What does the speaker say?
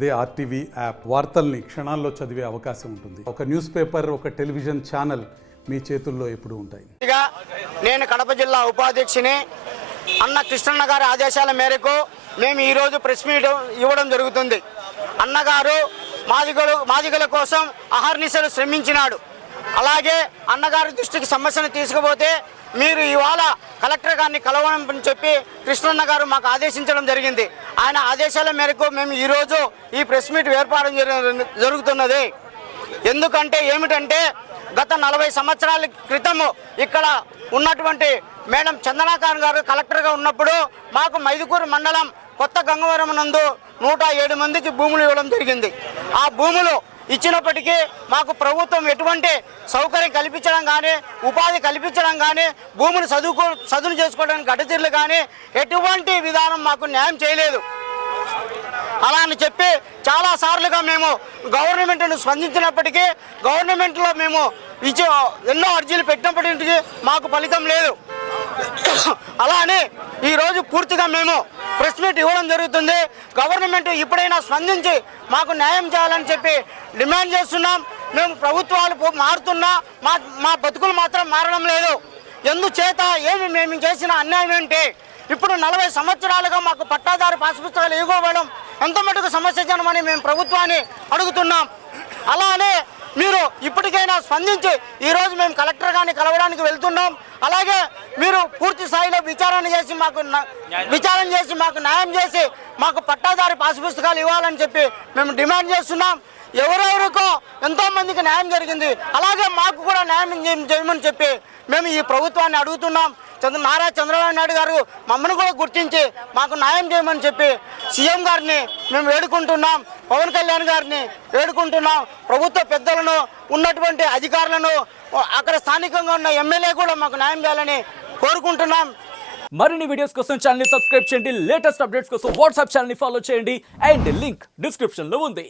అదే RTV app వార్తల్ని క్షణాల్లో చదివే అవకాశం ఉంటుంది. ఒక న్యూస్ పేపర్, ఒక టెలివిజన్ ఛానల్ మీ చేతుల్లో ఎప్పుడూ ఉంటాయి. నేను కడప జిల్లా ఉపాధ్యక్షుని అన్న కృష్ణన్న గారి ఆదేశాల మేరకు మేము ఈరోజు ప్రెస్ మీట్ ఇవ్వడం జరుగుతుంది. అన్నగారు మాదిగల కోసం అహర్నిశలు శ్రమించినాడు. అలాగే అన్నగారి దృష్టికి సమస్యను తీసుకుపోతే మీరు ఇవాళ కలెక్టర్ గారిని కలవని చెప్పి కృష్ణన్న గారు మాకు ఆదేశించడం జరిగింది. ఆయన ఆదేశాల మేరకు మేము ఈరోజు ఈ ప్రెస్ మీట్ ఏర్పాటు జరుగుతున్నది. ఎందుకంటే ఏమిటంటే గత 40 సంవత్సరాల క్రితము ఇక్కడ ఉన్నటువంటి మేడం చందనాకాన్ గారు కలెక్టర్గా ఉన్నప్పుడు మాకు మైదుకూరు మండలం కొత్త గంగవరం నందు 107 మందికి భూములు ఇవ్వడం జరిగింది. ఆ భూములు ఇచ్చినప్పటికీ మాకు ప్రభుత్వం ఎటువంటి సౌకర్యం కల్పించడం కానీ, ఉపాధి కల్పించడం కానీ, భూములు చదువు చేసుకోవడానికి అడ్డతీర్లు కానీ ఎటువంటి విధానం మాకు న్యాయం చేయలేదు. అలా అని చెప్పి చాలాసార్లుగా మేము గవర్నమెంట్ను స్పందించినప్పటికీ గవర్నమెంట్లో మేము ఎన్నో అర్జీలు పెట్టినప్పటికీ మాకు ఫలితం లేదు. అలా అని ఈరోజు పూర్తిగా మేము ప్రెస్ మీట్ ఇవ్వడం జరుగుతుంది. గవర్నమెంట్ ఇప్పుడైనా స్పందించి మాకు న్యాయం చేయాలని చెప్పి డిమాండ్ చేస్తున్నాం. మేము ప్రభుత్వాలు మారుతున్నా మా బతుకులు మాత్రం మారడం లేదు. ఎందుచేత మేము చేసిన అన్యాయం ఏంటి? ఇప్పుడు 40 సంవత్సరాలుగా మాకు పట్టాదారు పాస్ పుస్తకాలు ఇవ్వడం ఎంత మటుకు సమస్య జనమని మేము ప్రభుత్వాన్ని అడుగుతున్నాం. అలానే మీరు ఇప్పటికైనా స్పందించి ఈరోజు మేము కలెక్టర్ గారిని కలవడానికి వెళ్తున్నాం. అలాగే మీరు పూర్తి స్థాయిలో విచారణ చేసి మాకు న్యాయం చేసి మాకు పట్టాదారు పాస్ పుస్తకాలు ఇవ్వాలని చెప్పి మేము డిమాండ్ చేస్తున్నాం. ఎవరెవరికో ఎంతో మందికి న్యాయం జరిగింది, అలాగే మాకు కూడా న్యాయం చేయమని చెప్పి మేము ఈ ప్రభుత్వాన్ని అడుగుతున్నాం. నారా చంద్రబాబు నాయుడు గారు మమ్మల్ని కూడా గుర్తించి మాకు న్యాయం చేయమని చెప్పి సీఎం గారిని మేము వేడుకుంటున్నాం. పవన్ కళ్యాణ్ గారిని వేడుకుంటున్నాం. ప్రభుత్వ పెద్దలను, ఉన్నటువంటి అధికారులను, అక్కడ స్థానికంగా ఉన్న ఎమ్మెల్యే కూడా మాకు న్యాయం చేయాలని కోరుకుంటున్నాం. మరిన్ని వీడియోస్ కోసం ఛానల్ ని సబ్స్క్రైబ్ చేయండి. లేటెస్ట్ అప్డేట్స్ కోసం వాట్సాప్ ఛానల్ ని ఫాలో చేయండి. అండ్ లింక్ డిస్క్రిప్షన్ లో ఉంది.